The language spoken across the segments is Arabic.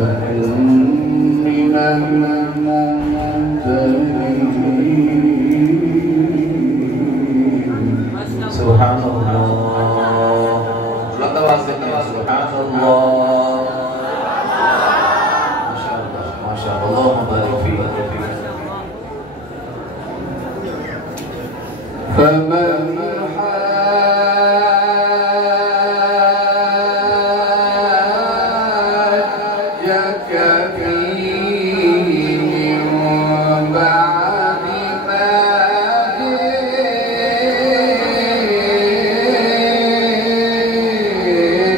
من الممتلئين. سبحان الله. سبحان الله. ما شاء الله. اللهم بارك فيك. فمن حاجك فيه من بعد ما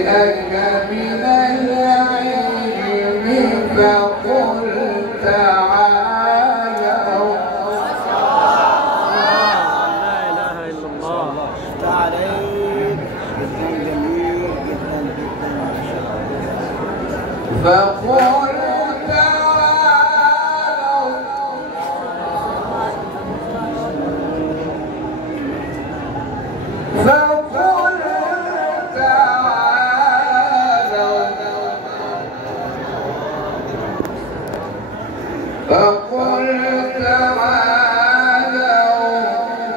جاءك من العلم فقل تعالوا. فقل تعالوا فقل تعالوا فقل تعالوا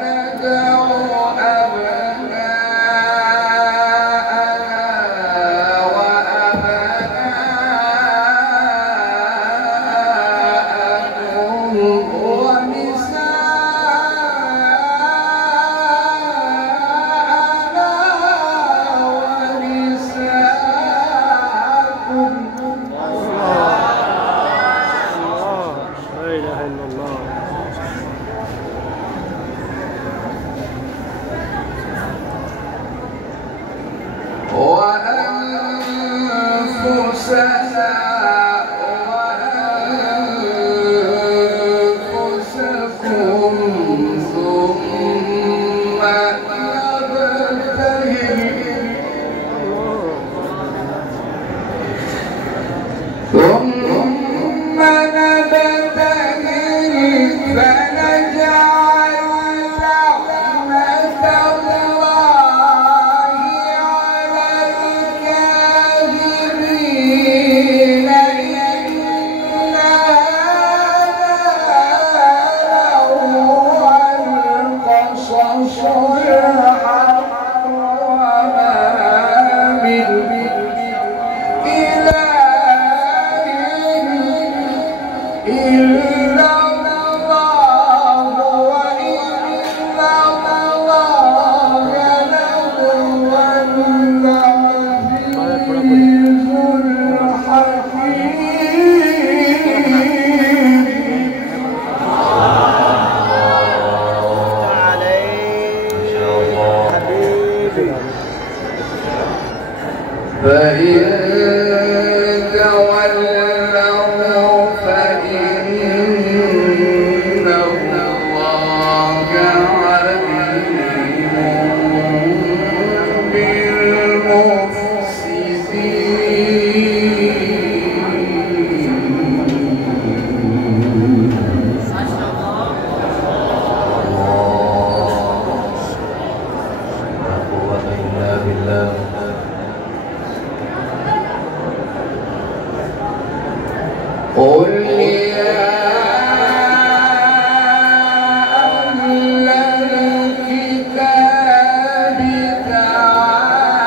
ندع وأنفسنا وأنفسكم ثم نبتهل فنجعل لعنة الله على الكاذبين. إن هذا لهو القصص الحق وما من إله إلا الله وإن الله لهو العزيز الحكيم. فإن تولوا فإن الله عليم بالمفسدين. لا قوة إلا بالله. قل يا أهل الكتاب تعالوا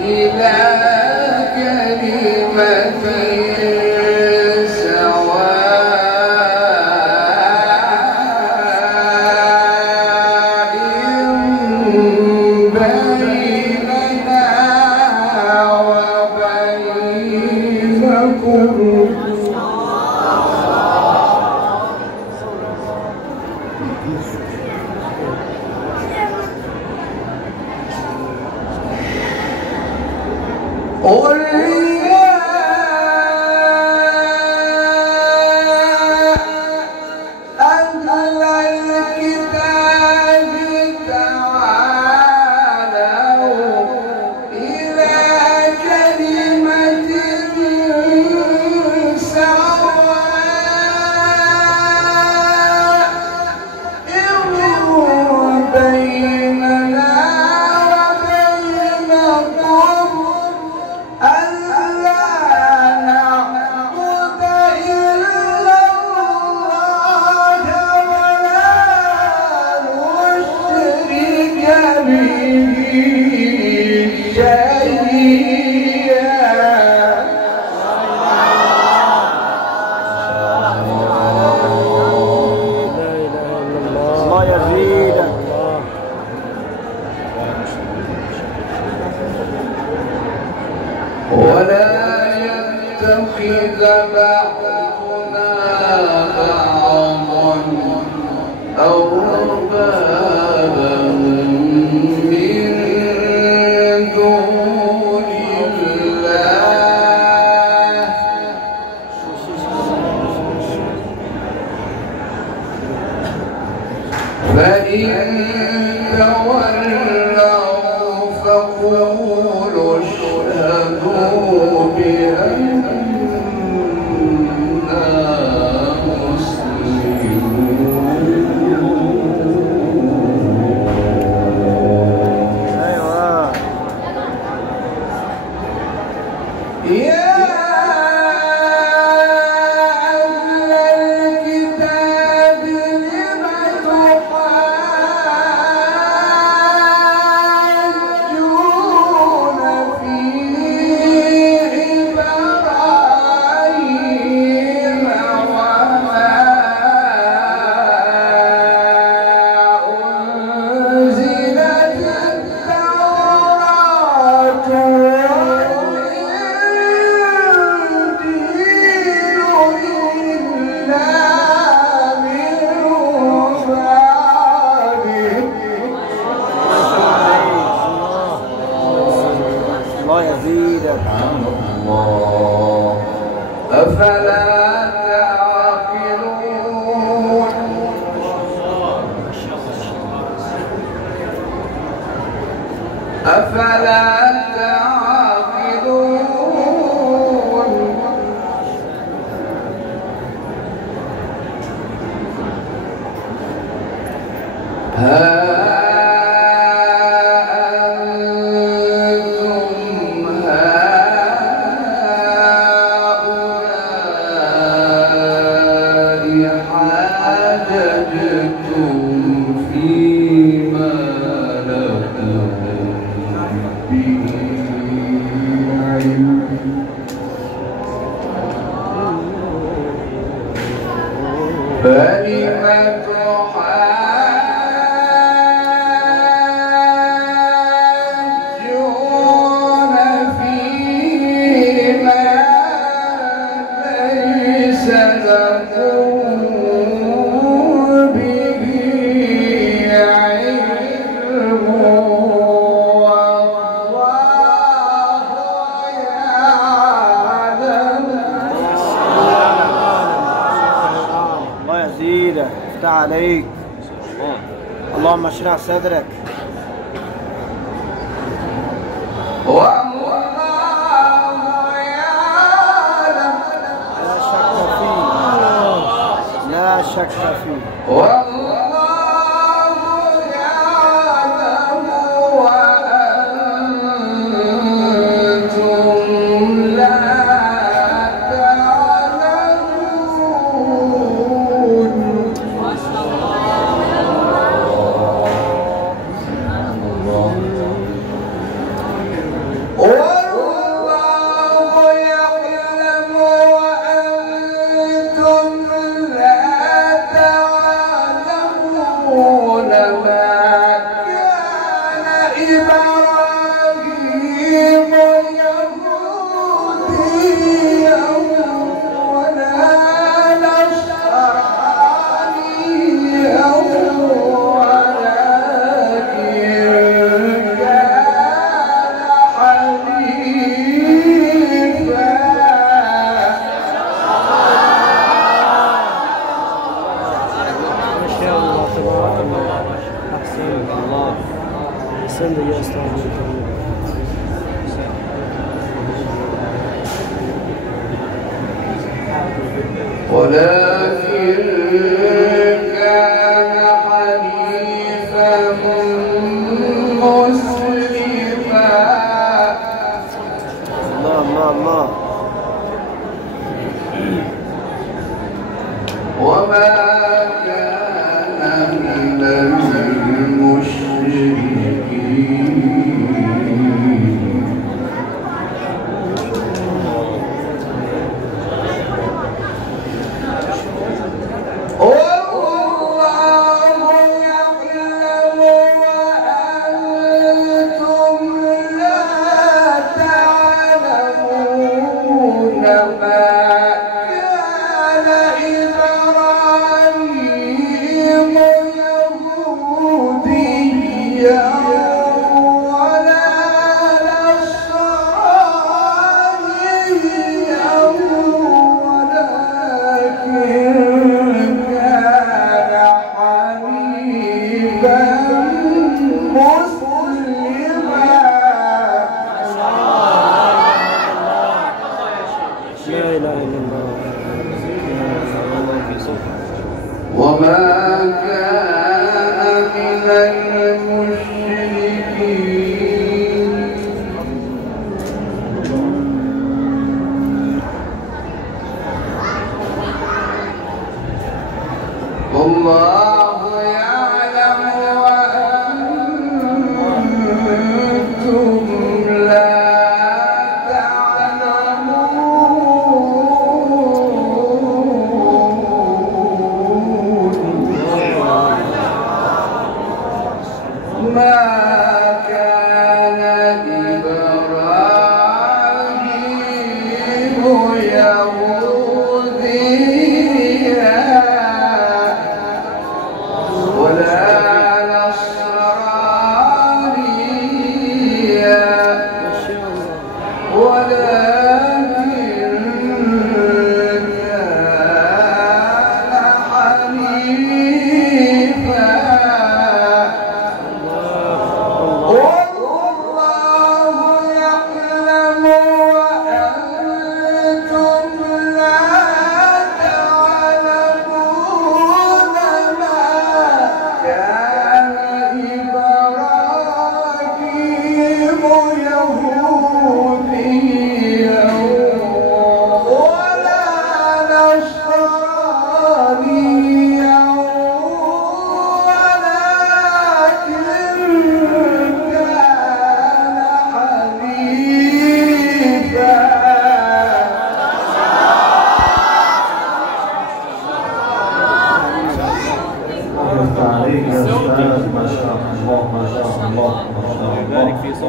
إلى كلمة سواء بيننا وبينكم قل يا أهل الكتاب تعالوا إلى كلمة سواء بيننا وبينكم ألا ولا يتخذ بعضنا بعضا أربابا من دون الله فإن تولوا فقولوا اشهدوا بأننا أفلا تعقلون أفلا تعقلون فلم تحاجون فيما ليس لكم به علم والله يعلم. الله يزيدك، افتح عليك. اللهم اشرح صدرك. والله يعلم. لا شك فيه، لا شك فيه. والله يعلم وأنتم لا تعلمون. والله يعلم وأنتم لا تعلمون. ما كان إبراهيم يهوديا ولا نصرانيا ولكن كان حنيفا. ما شاء الله تبارك الله. احسنت الله، احسنت يا استاذ. ولكن كان حنيفا مسلما. الله الله الله. وما كان من المشركين. والله يعلم وأنتم لا تعلمون. إله إلا الله. وما كان من المشركين والله يعلم وأنتم لا ما كان إبراهيم يهوديا ولا نصرانيا ولكن كان حنيفا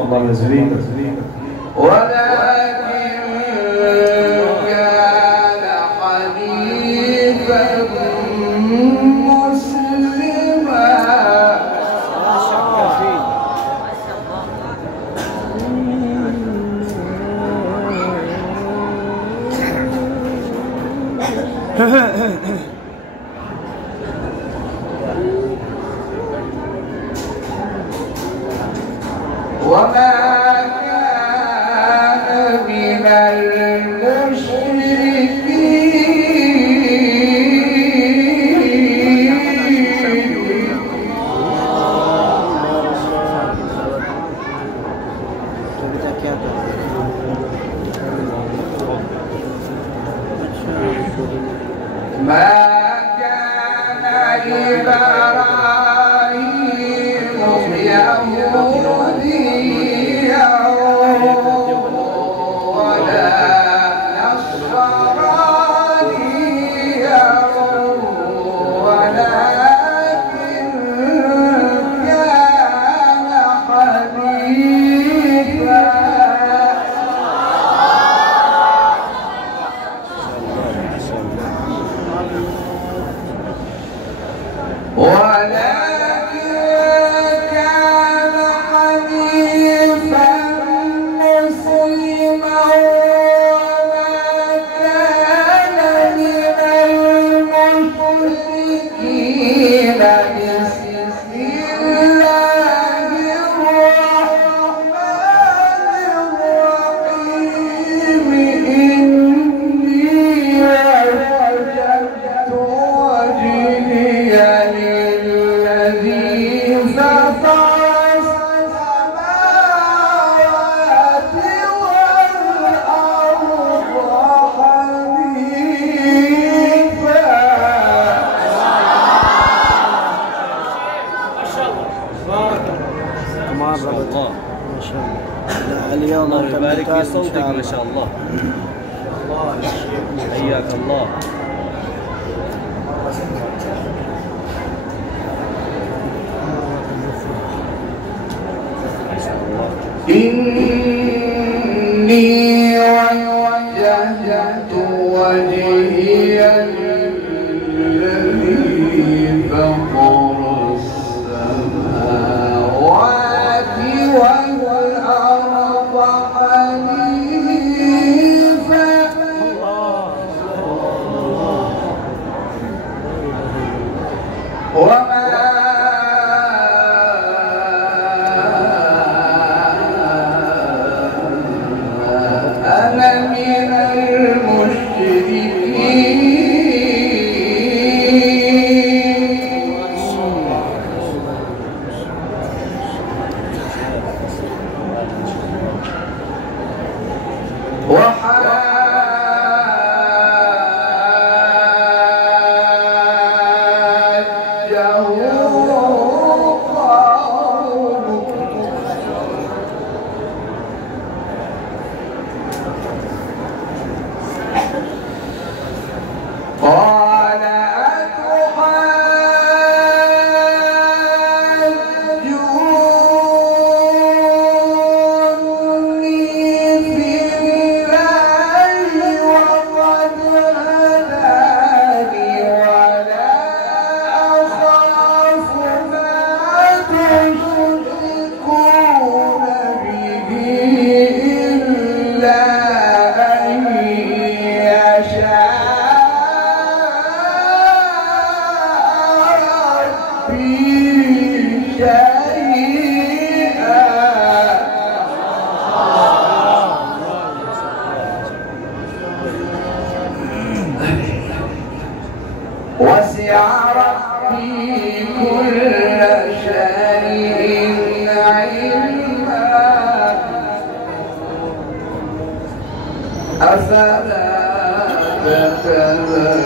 الله يجزيك ولكن كان حنيفا مسلما لا شك فيه. وما كان من المشركين ما كان إبراهيم يهوديا ولا نصرانيا ولكن كان حنيفا ولكن كان حنيفا مسلما وما كان من المشركين بسم الله الرحمن الرحيم إني وجهت وجهي للذي فطر السماوات والأرض حنيفا كمان ربط ما شاء الله. لا اليوم الله أنت يبارك في ممتاز إن صوتك شاء ما الله. شاء الله. حياك الله. إني وجهت وجهي للذي فطر السماوات والأرض حنيفا وما أنا من المشركين وسع ربي كل شيء علما أفلا تتذكرون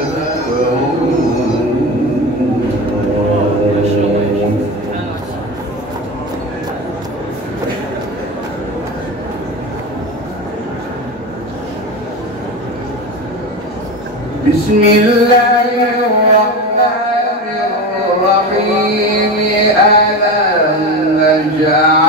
بسم الله الرحمن الرحيم ألم نجعل